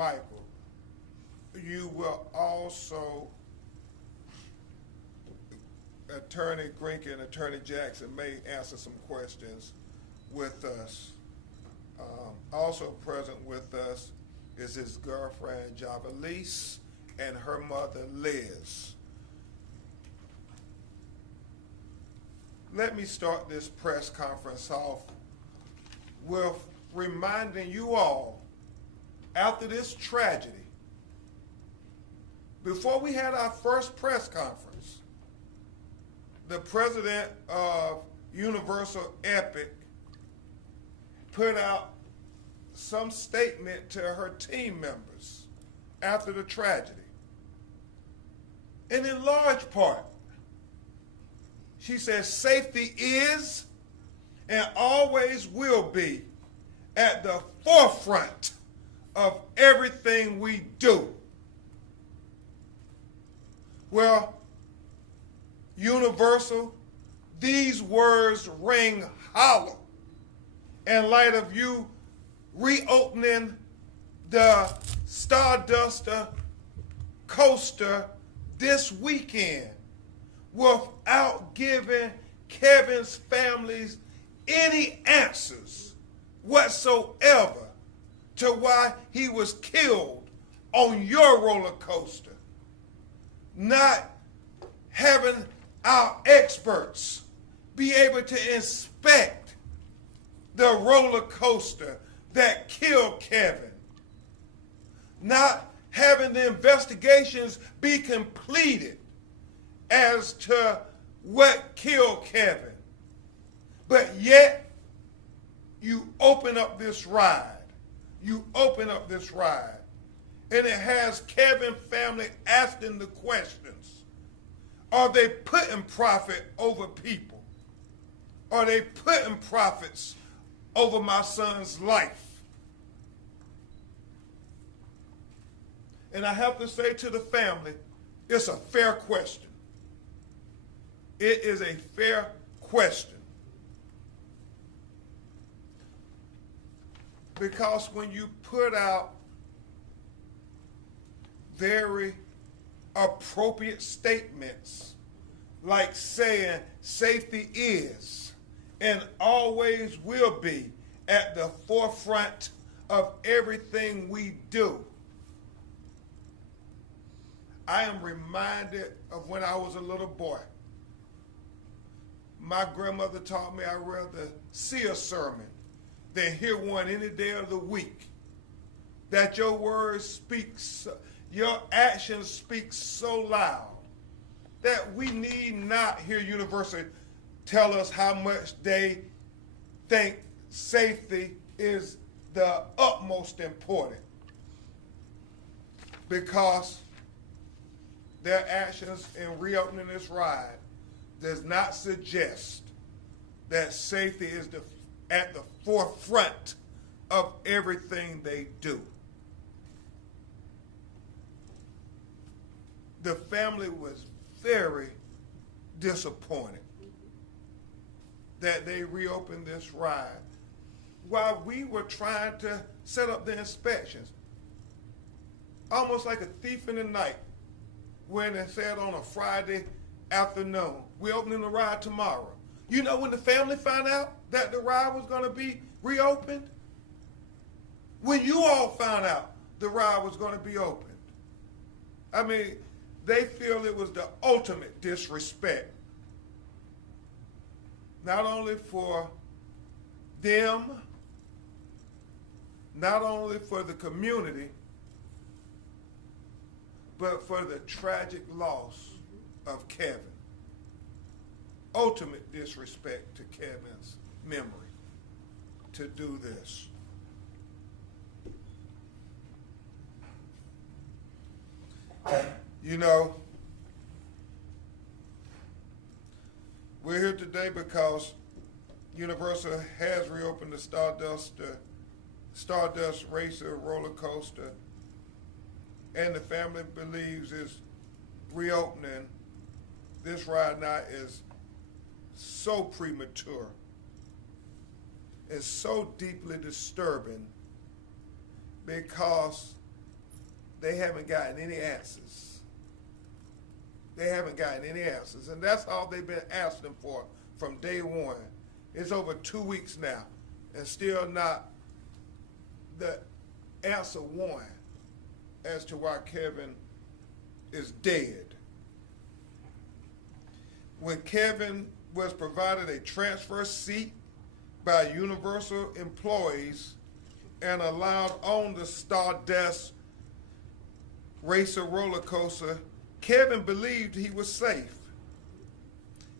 Michael, you will also, Attorney Grinke and Attorney Jackson may answer some questions with us. Also present with us is his girlfriend Javalise and her mother Liz. Let me start this press conference off with reminding you all, after this tragedy, before we had our first press conference, the president of Universal Epic put out some statement to her team members after the tragedy. And in large part, she says safety is and always will be at the forefront of everything we do. Well, Universal, these words ring hollow in light of you reopening the Stardust coaster this weekend without giving Kevin's families any answers whatsoever to why he was killed on your roller coaster. Not having our experts be able to inspect the roller coaster that killed Kevin. Not having the investigations be completed as to what killed Kevin. But yet, you open up this ride. You open up this ride. And it has Kevin family asking the questions. Are they putting profit over people? Are they putting profits over my son's life? And I have to say to the family, it's a fair question. It is a fair question. Because when you put out very appropriate statements, like saying safety is and always will be at the forefront of everything we do, I am reminded of when I was a little boy. My grandmother taught me I'd rather see a sermon than hear one any day of the week. That your words speak, your actions speak so loud that we need not hear Universal tell us how much they think safety is the utmost important, because their actions in reopening this ride does not suggest that safety is at the forefront of everything they do. The family was very disappointed that they reopened this ride while we were trying to set up the inspections. Almost like a thief in the night when they said on a Friday afternoon, we're opening the ride tomorrow. You know when the family found out that the ride was going to be reopened? When you all found out the ride was going to be opened. I mean, they feel it was the ultimate disrespect. Not only for them, not only for the community, but for the tragic loss of Kevin. Ultimate disrespect to Kevin's memory to do this. You know, we're here today because Universal has reopened the Stardust Racer roller coaster, and the family believes it's reopening this ride now is so premature. It's so deeply disturbing because they haven't gotten any answers. They haven't gotten any answers. And that's all they've been asking for from day one. It's over 2 weeks now, and still not the answer one as to why Kevin is dead. When Kevin was provided a transfer seat by Universal employees and allowed on the Stardust Racer roller coaster, Kevin believed he was safe.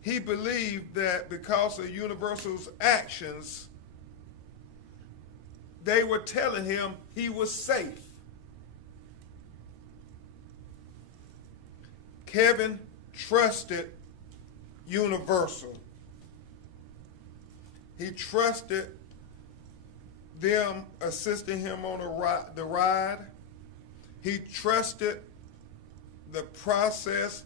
He believed that because of Universal's actions, they were telling him he was safe. Kevin trusted Universal. He trusted them assisting him on the ride. He trusted the process.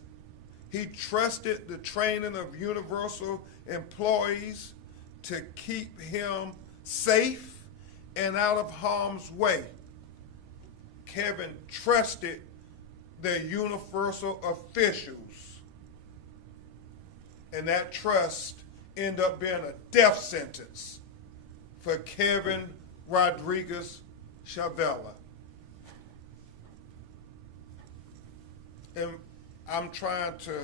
He trusted the training of Universal employees to keep him safe and out of harm's way. Kevin trusted the Universal officials, and that trust ended up being a death sentence for Kevin Rodriguez Chavela. And I'm trying to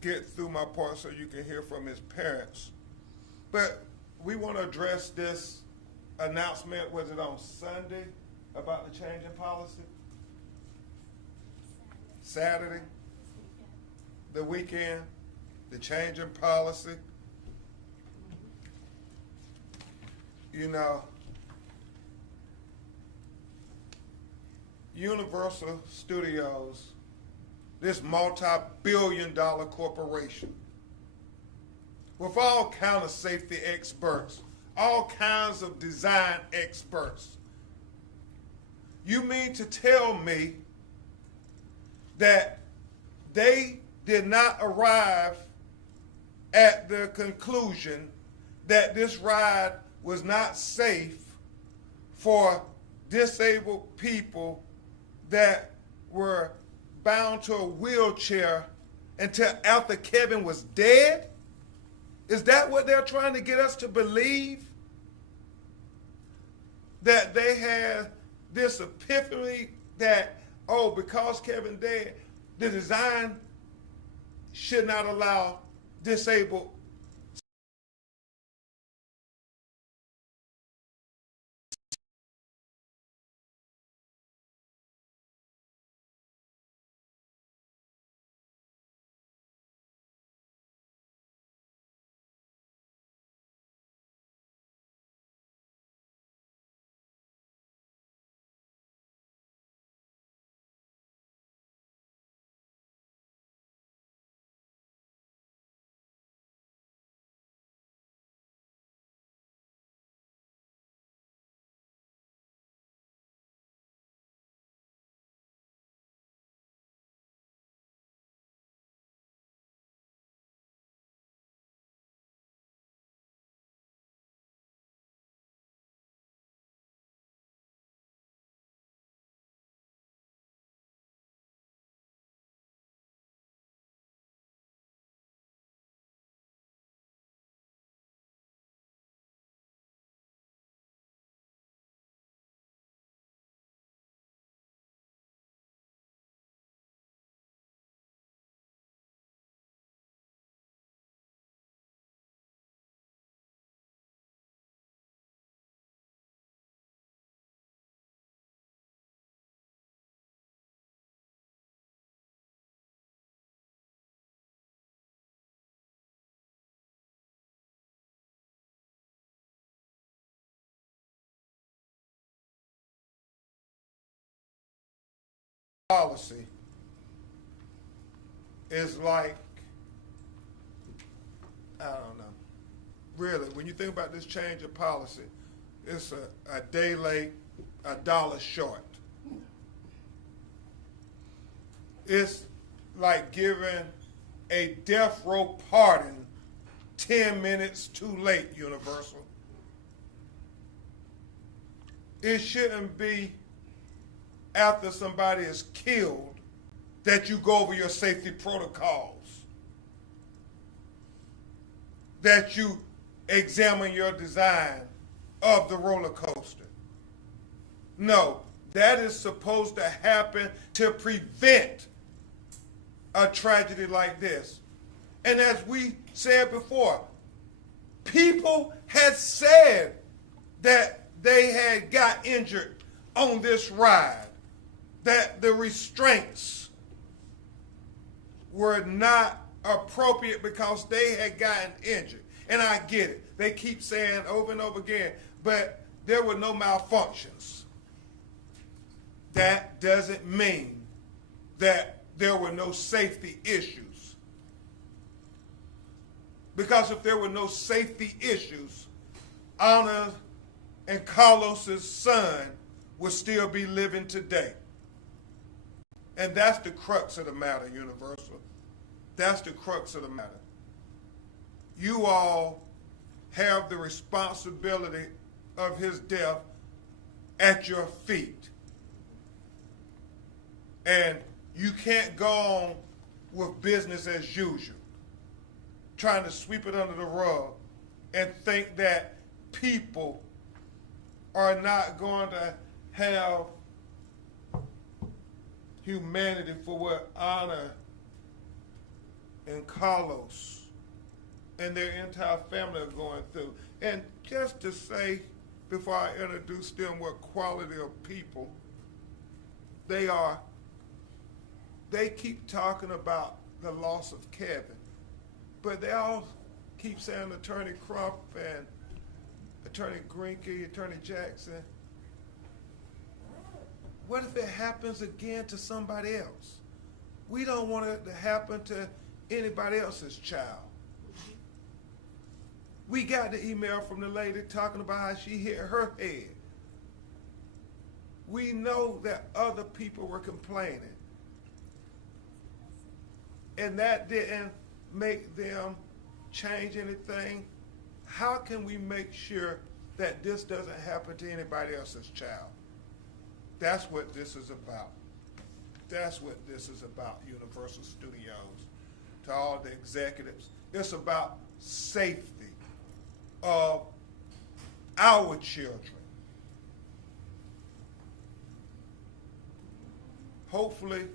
get through my part so you can hear from his parents. But we want to address this announcement, was it on Sunday, about the change in policy? Saturday? The weekend? The change in policy? You know, Universal Studios, this multi-billion-dollar corporation, with all kinds of safety experts, all kinds of design experts. You mean to tell me that they did not arrive at the conclusion that this ride was not safe for disabled people that were bound to a wheelchair until after Kevin was dead? Is that what they're trying to get us to believe? That they had this epiphany that, oh, because Kevin dead, the design should not allow disabled policy is like, I don't know. Really, when you think about this change of policy, it's a day late, $1 short. It's like giving a death row pardon 10 minutes too late, Universal. It shouldn't be after somebody is killed that you go over your safety protocols, that you examine your design of the roller coaster. No, that is supposed to happen to prevent a tragedy like this. And as we said before, people had said that they had got injured on this ride, that the restraints were not appropriate because they had gotten injured. And I get it. They keep saying over and over again, but there were no malfunctions. That doesn't mean that there were no safety issues. Because if there were no safety issues, Anna and Carlos's son would still be living today. And that's the crux of the matter, Universal. That's the crux of the matter. You all have the responsibility of his death at your feet. And you can't go on with business as usual, trying to sweep it under the rug and think that people are not going to have humanity for what Anna and Carlos and their entire family are going through. And just to say, before I introduce them, what quality of people they are, they keep talking about the loss of Kevin, but they all keep saying Attorney Crump and Attorney Greinke, Attorney Jackson. What if it happens again to somebody else? We don't want it to happen to anybody else's child. We got the email from the lady talking about how she hit her head. We know that other people were complaining. And that didn't make them change anything. How can we make sure that this doesn't happen to anybody else's child? That's what this is about. That's what this is about, Universal Studios. To all the executives, it's about safety of our children. Hopefully,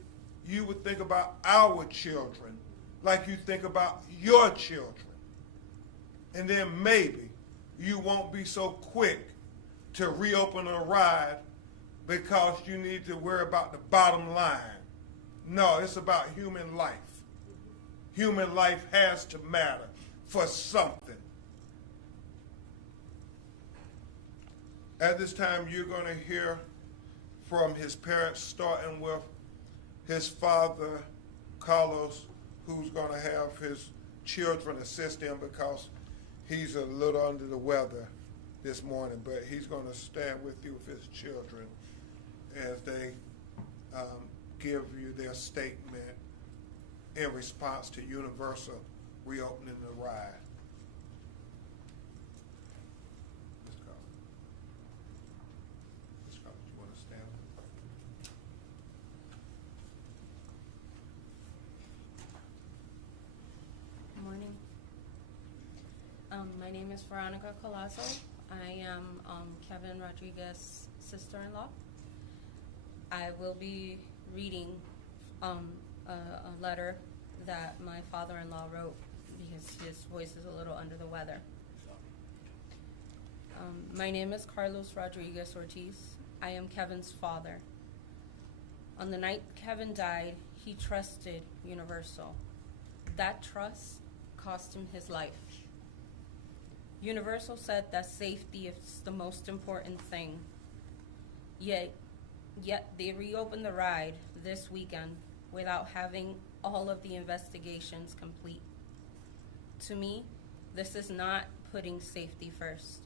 you would think about our children like you think about your children. And then maybe you won't be so quick to reopen a ride because you need to worry about the bottom line. No, it's about human life. Human life has to matter for something. At this time, you're going to hear from his parents, starting with his father, Carlos, who's going to have his children assist him because he's a little under the weather this morning, but he's going to stand with you with his children as they give you their statement in response to Universal reopening the ride. Ms. Collins, you want to stand? Good morning. My name is Veronica Colasso. I am Kevin Rodriguez's sister-in-law. I will be reading a letter that my father-in-law wrote because his voice is a little under the weather. My name is Carlos Rodriguez Ortiz. I am Kevin's father. On the night Kevin died, he trusted Universal. That trust cost him his life. Universal said that safety is the most important thing. Yet they reopened the ride this weekend without having all of the investigations complete. To me, this is not putting safety first.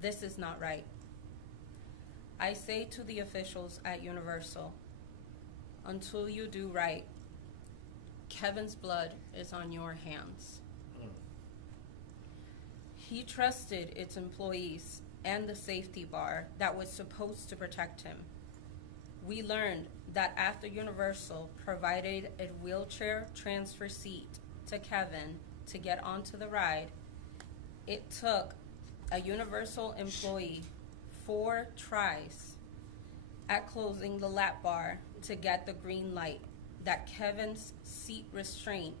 This is not right. I say to the officials at Universal, until you do right, Kevin's blood is on your hands. He trusted its employees and the safety bar that was supposed to protect him. We learned that after Universal provided a wheelchair transfer seat to Kevin to get onto the ride, it took a Universal employee 4 tries at closing the lap bar to get the green light that Kevin's seat restraint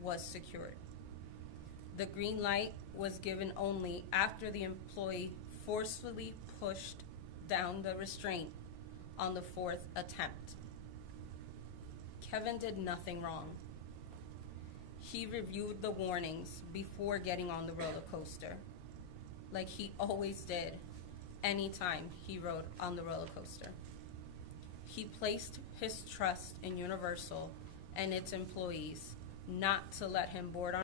was secured. The green light was given only after the employee forcefully pushed down the restraint on the 4th attempt. Kevin did nothing wrong. He reviewed the warnings before getting on the roller coaster, like he always did anytime he rode on the roller coaster. He placed his trust in Universal and its employees not to let him board on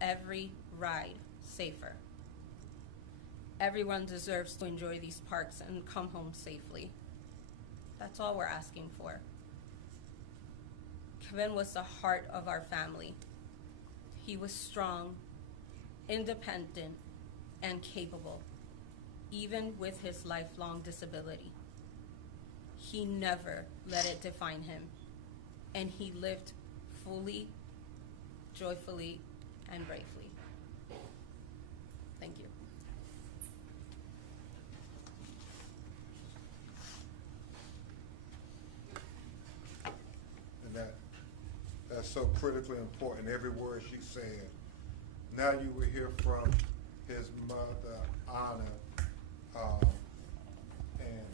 every ride safer. Everyone deserves to enjoy these parks and come home safely. That's all we're asking for. Kevin was the heart of our family. He was strong, independent, and capable, even with his lifelong disability. He never let it define him, and he lived fully, joyfully, and bravely. Thank you. And that's so critically important, every word she said. Now you will hear from his mother, Anna, and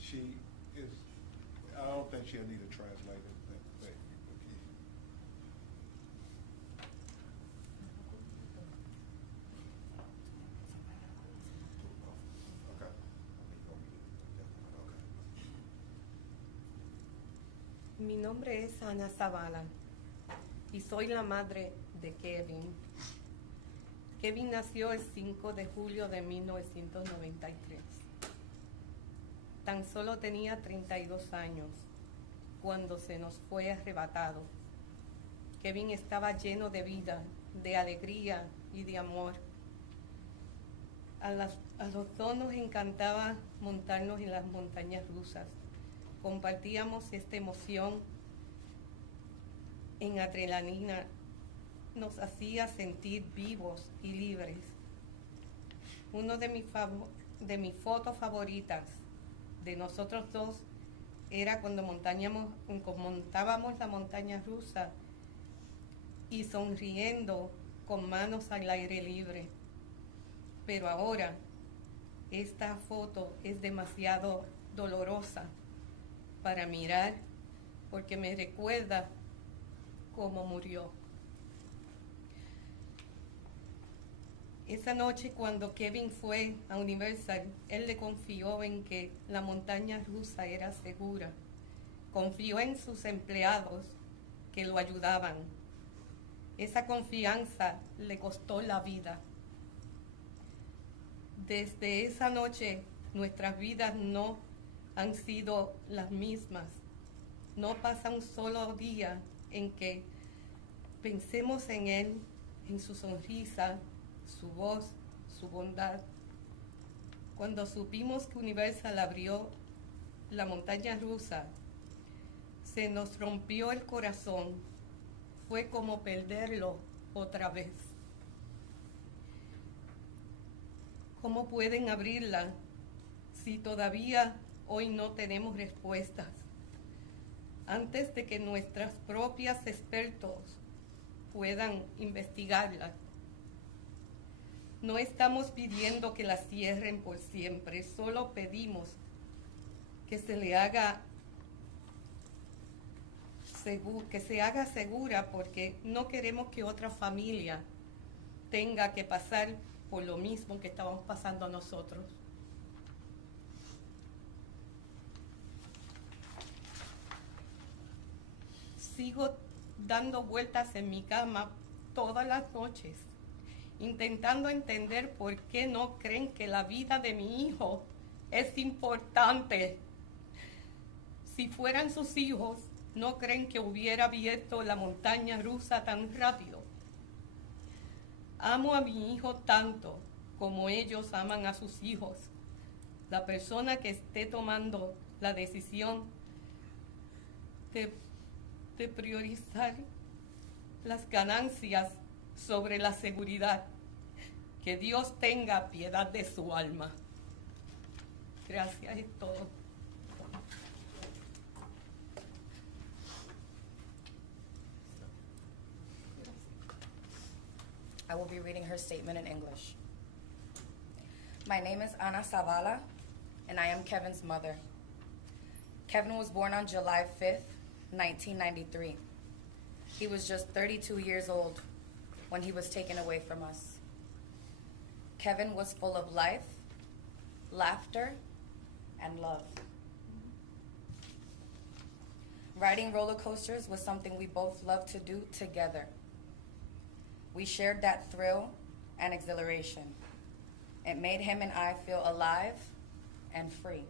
she is, I don't think she'll need a translator. Mi nombre es Ana Zavala y soy la madre de Kevin. Kevin nació el 5 de julio de 1993. Tan solo tenía 32 años cuando se nos fue arrebatado. Kevin estaba lleno de vida, de alegría y de amor. A los dos nos encantaba montarnos en las montañas rusas. Compartíamos esta emoción en adrenalina, nos hacía sentir vivos y libres. Uno de mis fotos favoritas de nosotros dos era cuando montábamos la montaña rusa y sonriendo con manos al aire libre. Pero ahora esta foto es demasiado dolorosa para mirar, porque me recuerda cómo murió. Esa noche cuando Kevin fue a Universal, él le confió en que la montaña rusa era segura. Confió en sus empleados que lo ayudaban. Esa confianza le costó la vida. Desde esa noche nuestras vidas no han sido las mismas. No pasa un solo día en que pensemos en Él, en su sonrisa, su voz, su bondad. Cuando supimos que Universal abrió la montaña rusa, se nos rompió el corazón. Fue como perderlo otra vez. ¿Cómo pueden abrirla si todavía hoy no tenemos respuestas? Antes de que nuestros propios expertos puedan investigarla. No estamos pidiendo que la cierren por siempre, solo pedimos que se haga segura, porque no queremos que otra familia tenga que pasar por lo mismo que estábamos pasando nosotros. Sigo dando vueltas en mi cama todas las noches, intentando entender por qué no creen que la vida de mi hijo es importante. Si fueran sus hijos, ¿no creen que hubiera abierto la montaña rusa tan rápido? Amo a mi hijo tanto como ellos aman a sus hijos. La persona que esté tomando la decisión de priorizar las ganancias sobre la seguridad, que Dios tenga piedad de su alma. Gracias, es todo. I will be reading her statement in English. My name is Ana Zavala, and I am Kevin's mother. Kevin was born on July 5th, 1993. He was just 32 years old when he was taken away from us. Kevin was full of life, laughter, and love. Riding roller coasters was something we both loved to do together. We shared that thrill and exhilaration. It made him and I feel alive and free.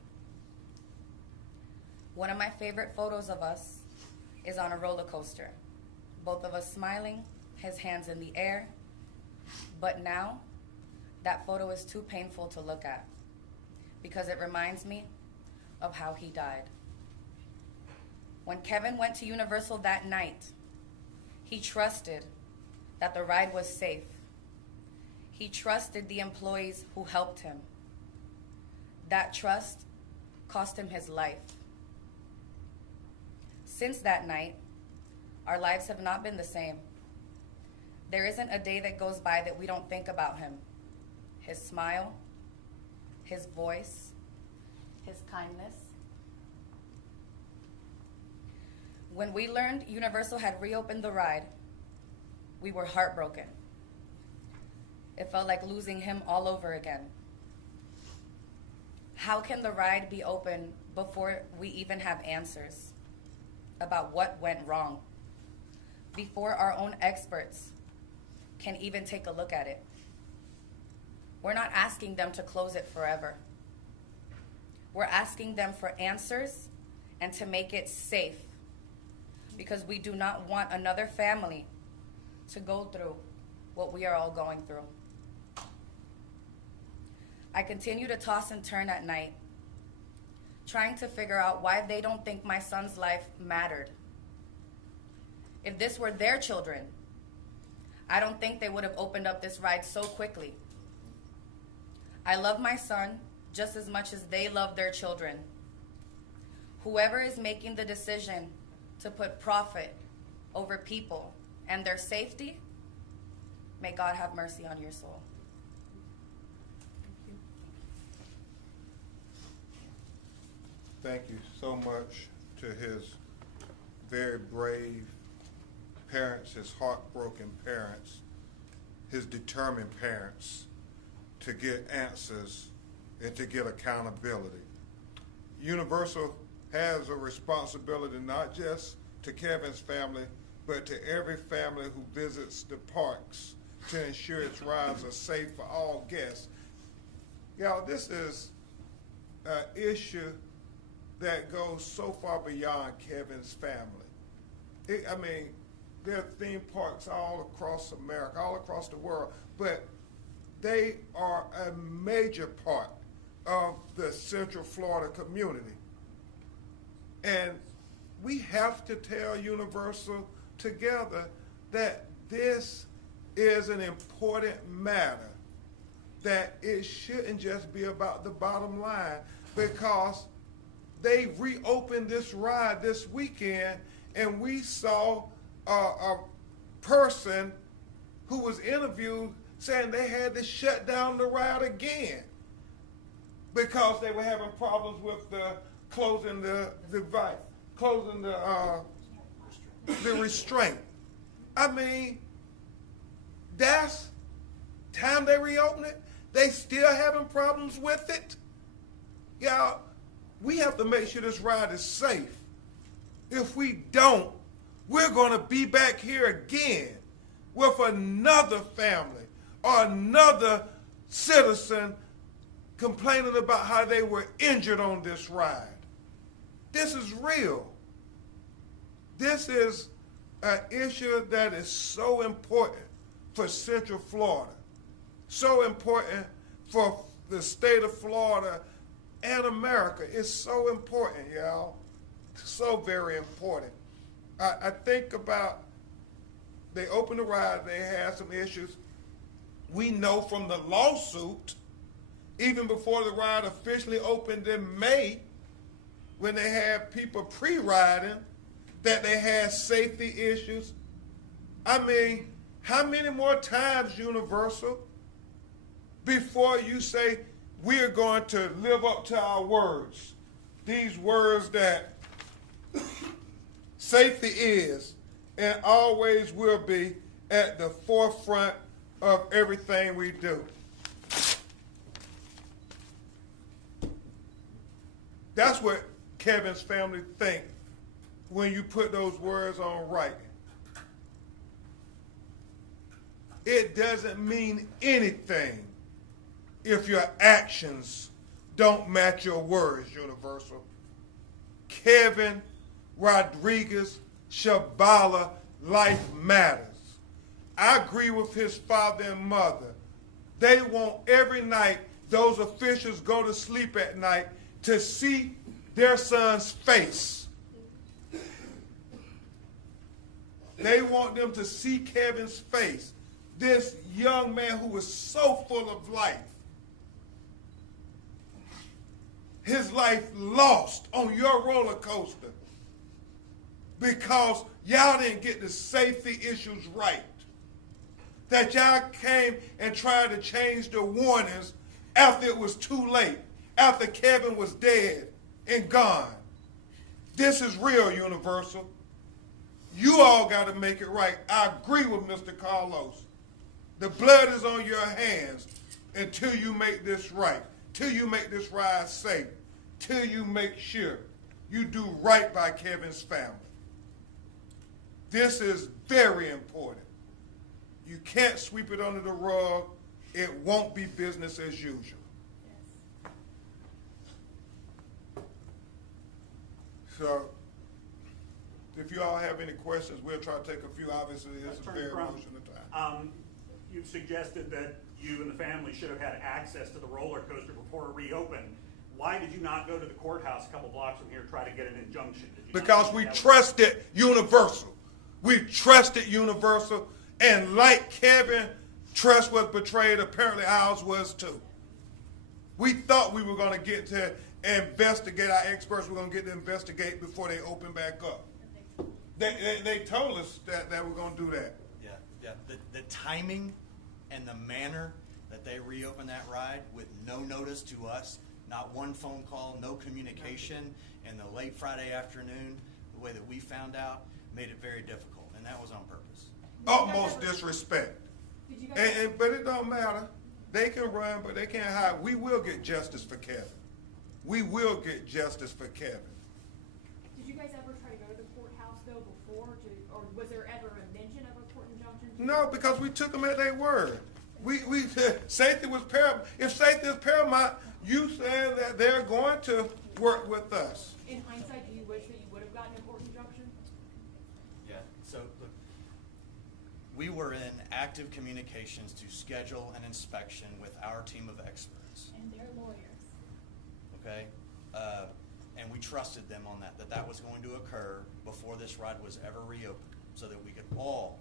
One of my favorite photos of us is on a roller coaster. Both of us smiling, his hands in the air. But now, that photo is too painful to look at because it reminds me of how he died. When Kevin went to Universal that night, he trusted that the ride was safe. He trusted the employees who helped him. That trust cost him his life. Since that night, our lives have not been the same. There isn't a day that goes by that we don't think about him. His smile, his voice, his kindness. When we learned Universal had reopened the ride, we were heartbroken. It felt like losing him all over again. How can the ride be open before we even have answers about what went wrong? Before our own experts can even take a look at it? We're not asking them to close it forever. We're asking them for answers and to make it safe, because we do not want another family to go through what we are all going through. I continue to toss and turn at night, trying to figure out why they don't think my son's life mattered. If this were their children, I don't think they would have opened up this ride so quickly. I love my son just as much as they love their children. Whoever is making the decision to put profit over people and their safety, may God have mercy on your soul. Thank you so much to his very brave parents, his heartbroken parents, his determined parents to get answers and to get accountability. Universal has a responsibility not just to Kevin's family, but to every family who visits the parks to ensure its rides are safe for all guests. Y'all, this is an issue that goes so far beyond Kevin's family. I mean, there are theme parks all across America, all across the world, but they are a major part of the Central Florida community. And we have to tell Universal together that this is an important matter, that it shouldn't just be about the bottom line, because they reopened this ride this weekend and we saw a person who was interviewed saying they had to shut down the ride again because they were having problems with closing the device, closing the restraint. I mean, that's time they reopen it. They still having problems with it. Y'all, we have to make sure this ride is safe. If we don't, we're going to be back here again with another family or another citizen complaining about how they were injured on this ride. This is real. This is an issue that is so important for Central Florida, so important for the state of Florida and America. It's so important, y'all. So very important. I think about, they opened the ride, they had some issues. We know from the lawsuit, even before the ride officially opened in May, when they had people pre-riding, that they had safety issues. I mean, how many more times, Universal, before you say we're going to live up to our words? These words that safety is and always will be at the forefront of everything we do. That's what Kevin's family think when you put those words on writing. It doesn't mean anything if your actions don't match your words, Universal. Kevin Rodriguez Shabala, life matters. I agree with his father and mother. They want every night those officials go to sleep at night to see their son's face. They want them to see Kevin's face. This young man who was so full of life. His life lost on your roller coaster because y'all didn't get the safety issues right. That y'all came and tried to change the warnings after it was too late, after Kevin was dead and gone. This is real, Universal. You all got to make it right. I agree with Mr. Carlos. The blood is on your hands until you make this right, till you make this ride safe, till you make sure you do right by Kevin's family. This is very important. You can't sweep it under the rug. It won't be business as usual. So, if you all have any questions, we'll try to take a few. Obviously, it's a very emotional time. You've suggested that you and the family should have had access to the roller coaster before it reopened. Why did you not go to the courthouse a couple blocks from here and try to get an injunction? Because we trusted Universal. We trusted Universal, and like Kevin, trust was betrayed. Apparently ours was too. We thought we were going to get to investigate, our experts were going to get to investigate before they open back up. They told us that we're going to do that. Yeah. The timing and the manner that they reopened that ride with no notice to us, not one phone call, no communication, and the late Friday afternoon, the way that we found out, made it very difficult, and that was on purpose. Utmost disrespect. But it don't matter. They can run, but they can't hide. We will get justice for Kevin. We will get justice for Kevin. Did you guys ever try to go to the courthouse though before, or was there ever a mention of a court injunction? No, because we took them at their word. we said safety was paramount. If safety is paramount, you said that they're going to work with us. In hindsight, do you wish that you would have gotten a court injunction? Yeah, so look, we were in active communications to schedule an inspection with our team of experts, And their lawyers. okay? And we trusted them on that was going to occur before this ride was ever reopened, so that we could all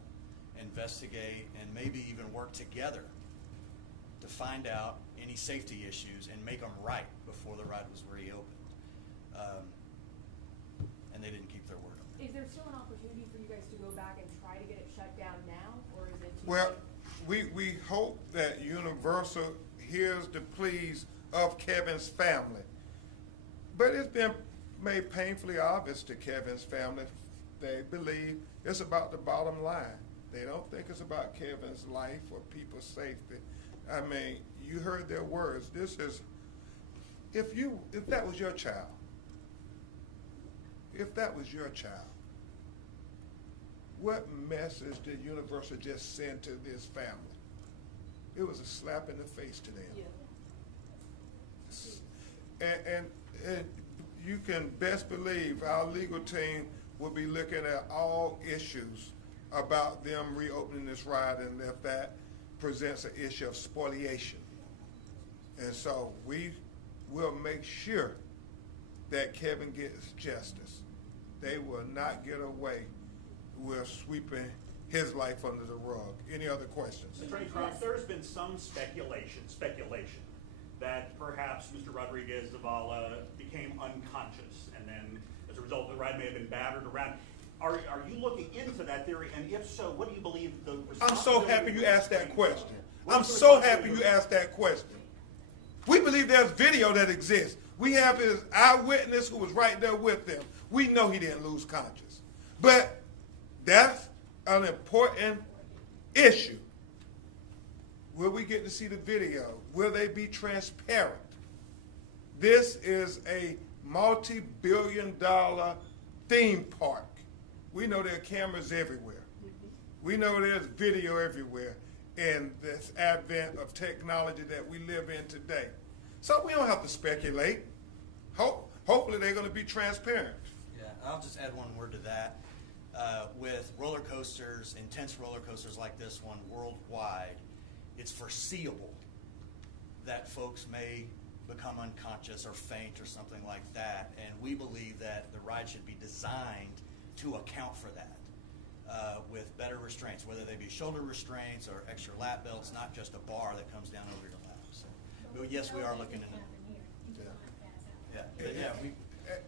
investigate and maybe even work together to find out any safety issues and make them right before the ride was reopened. And they didn't keep their word on that. Is there still an opportunity for you guys to go back and try to get it shut down now, or is it too Well, late? we hope that Universal hears the pleas of Kevin's family. But it's been made painfully obvious to Kevin's family. They believe it's about the bottom line. They don't think it's about Kevin's life or people's safety. I mean, you heard their words. This is, if that was your child, what message did Universal just send to this family? It was a slap in the face to them. And you can best believe our legal team will be looking at all issues about them reopening this ride, and if that presents an issue of spoliation. And so we will make sure that Kevin gets justice. They will not get away with sweeping his life under the rug. Any other questions? Attorney Crump, there's been some speculation that perhaps Mr. Rodriguez Zavala became unconscious, and then as a result, the ride may have been battered around. Are you looking into that theory? And if so, what do you believe the I'm so happy you asked that question. What's I'm the so happy responsibility? you asked that question. We believe there's video that exists. We have his eyewitness who was right there with them. We know he didn't lose conscience. But that's an important issue. Will we get to see the video? Will they be transparent? This is a multi-billion-dollar theme park. We know there are cameras everywhere. We know there's video everywhere in this advent of technology that we live in today. So we don't have to speculate. Hopefully they're going to be transparent. Yeah, I'll just add one word to that. With roller coasters, intense roller coasters like this one worldwide, it's foreseeable that folks may become unconscious or faint or something like that, and we believe that the ride should be designed to account for that with better restraints, whether they be shoulder restraints or extra lap belts, not just a bar that comes down over your lap. So, but yes, we are looking into it.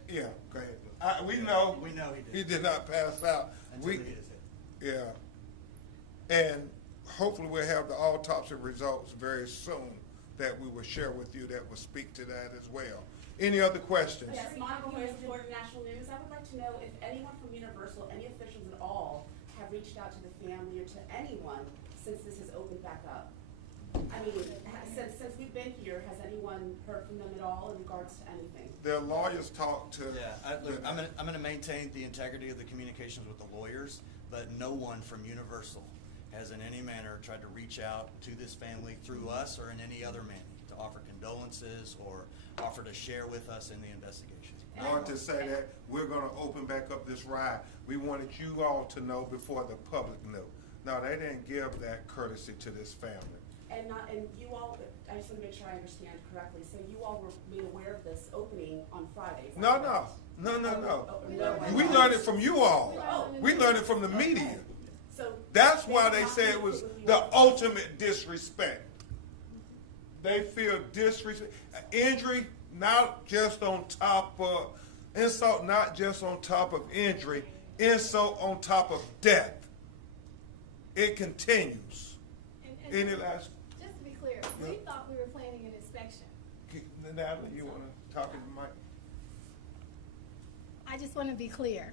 Yeah, go ahead. We know. We know he did. He did not pass out. Until he hit his head. Yeah. And hopefully we'll have the autopsy results very soon that we will share with you that will speak to that as well. Any other questions? Yes, Monica Hoyes, Florida National News. I would like to know if anyone from Universal, any officials at all, have reached out to the family or to anyone since this has opened back up. I mean, since we've been here, has anyone heard from them at all in regards to anything? Their lawyers talk to. Yeah, I'm going to maintain the integrity of the communications with the lawyers, but no one from Universal has in any manner tried to reach out to this family through us or in any other manner to offer condolences or offer to share with us in the investigation. Or to say that we're going to open back up this ride. We wanted you all to know before the public knew. No, they didn't give that courtesy to this family. And you all, I just want to make sure I understand correctly. So you all were made aware of this opening on Friday? No. No. We learned it from you all. Oh. We learned it from the media. So That's why they say it was the ultimate disrespect. They feel disrespect. Injury, not just on top of, insult not just on top of injury, insult on top of death. It continues. Any last? Just to be clear, we thought we were planning an inspection. Natalie, you want to talk to the mic? I just want to be clear.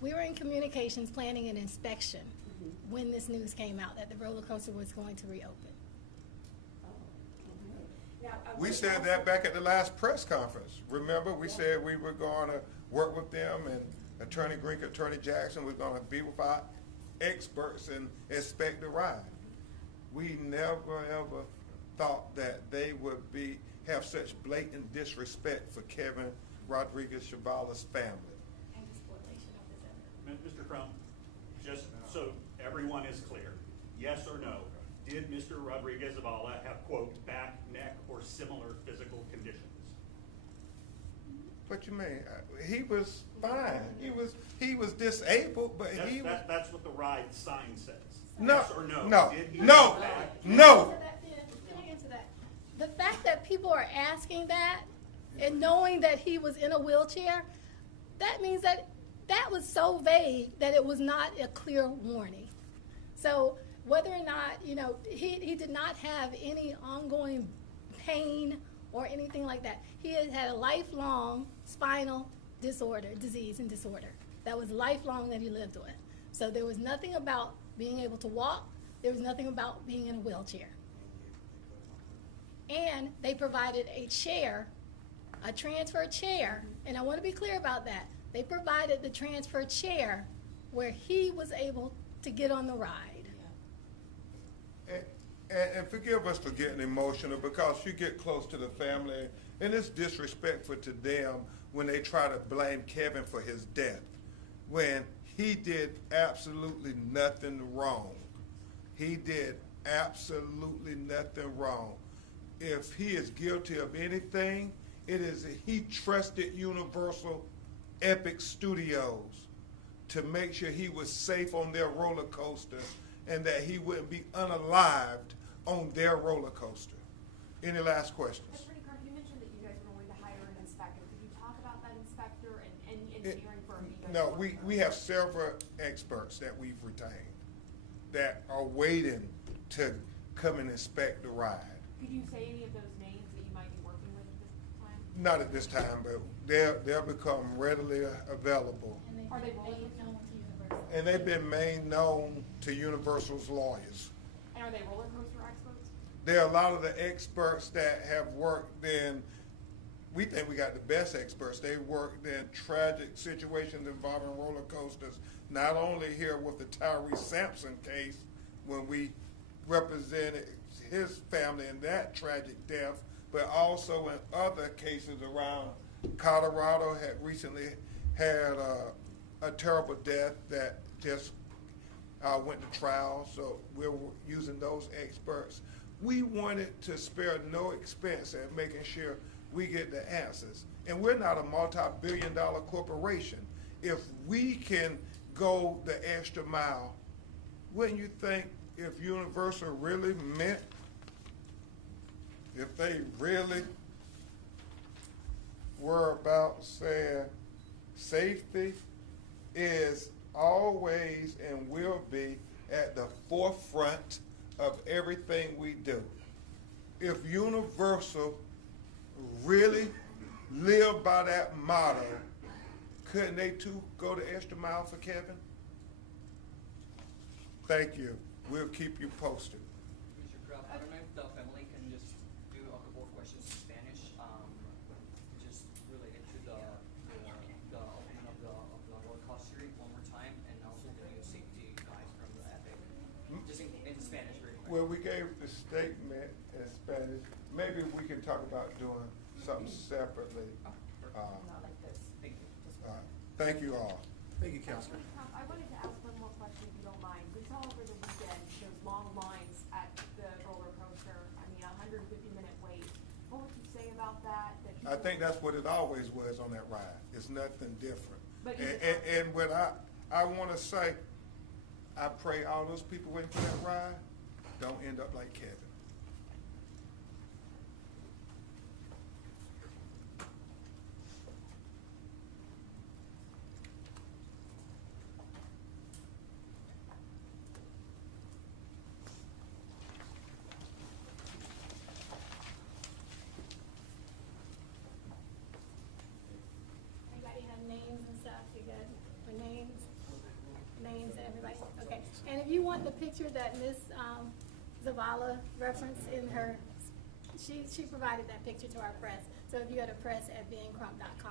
We were in communications planning an inspection when this news came out that the roller coaster was going to reopen. now, We said that back at the last press conference. Remember, we said we were going to work with them, and Attorney Grink, Attorney Jackson was going to be with our experts and inspect the ride. we never ever thought that they would have such blatant disrespect for Kevin Rodriguez Chavala's family. Mr. Crump, just so everyone is clear, yes or no, did Mr. Rodriguez Zavala have, quote, back, neck, or similar physical conditions? What you mean? He was fine. He was disabled, but That's what the ride sign says. No, Yes or no? no, Did he no, have back, no. The fact that people are asking that and knowing that he was in a wheelchair, that means that was so vague that it was not a clear warning. So whether or not, he did not have any ongoing pain or anything like that. He had a lifelong spinal disease and disorder. That was lifelong that he lived with. So there was nothing about being able to walk. There was nothing about being in a wheelchair. And they provided a chair, a transfer chair, and I want to be clear about that. They provided the transfer chair where he was able to get on the ride. And forgive us for getting emotional, because you get close to the family, and it's disrespectful to them when they try to blame Kevin for his death, when he did absolutely nothing wrong. He did absolutely nothing wrong. If he is guilty of anything, it is that he trusted Universal Epic Studios to make sure he was safe on their roller coaster and that he wouldn't be unalived on their roller coaster. Any last questions? Attorney Crump, you mentioned that you guys were going to hire an inspector. Could you talk about that inspector and any engineering firm you guys No, are working we with? have several experts that we've retained that are waiting to come and inspect the ride. Could you say any of those names that you might be working with at this time? Not at this time, but they'll become readily available. Are they roller made coaster? known to Universal. And they've been made known to Universal's lawyers. And are they roller coaster experts? There are a lot of the experts that have worked in, we think we got the best experts. They worked in tragic situations involving roller coasters, not only here with the Tyree Sampson case, when we represented his family in that tragic death, but also in other cases around Colorado. Had recently had a terrible death that just went to trial, so we're using those experts. We wanted to spare no expense at making sure we get the answers. And we're not a multi-billion-dollar corporation. If we can go the extra mile, wouldn't you think if Universal really meant, if they really were about saying safety is always and will be at the forefront of everything we do. If Universal really lived by that motto, couldn't they too go the extra mile for Kevin? Thank you. We'll keep you posted. Mr. Crump, I don't know if the family can just do a couple of questions in Spanish, just related to the opening of the roller coaster one more time, and also the new safety guys from the Epic, just in Spanish very quick. Well, we gave the statement in Spanish. Maybe we can talk about doing something separately. Not like this. Thank you. Thank you all. Thank you, Counselor. Attorney Crump, I wanted to ask one more question, if you don't mind. We saw over the weekend those long lines at the roller coaster. I mean, 150-minute wait. What would you say about that? I think that's what it always was on that ride. It's nothing different. But And what I want to say, I pray all those people waiting for that ride don't end up like Kevin. Everybody have names and stuff, you good for names? Names, everybody, okay. And if you want the picture that Ms. Zavala referenced in her, she provided that picture to our press. So if you go to press@bencrump.com.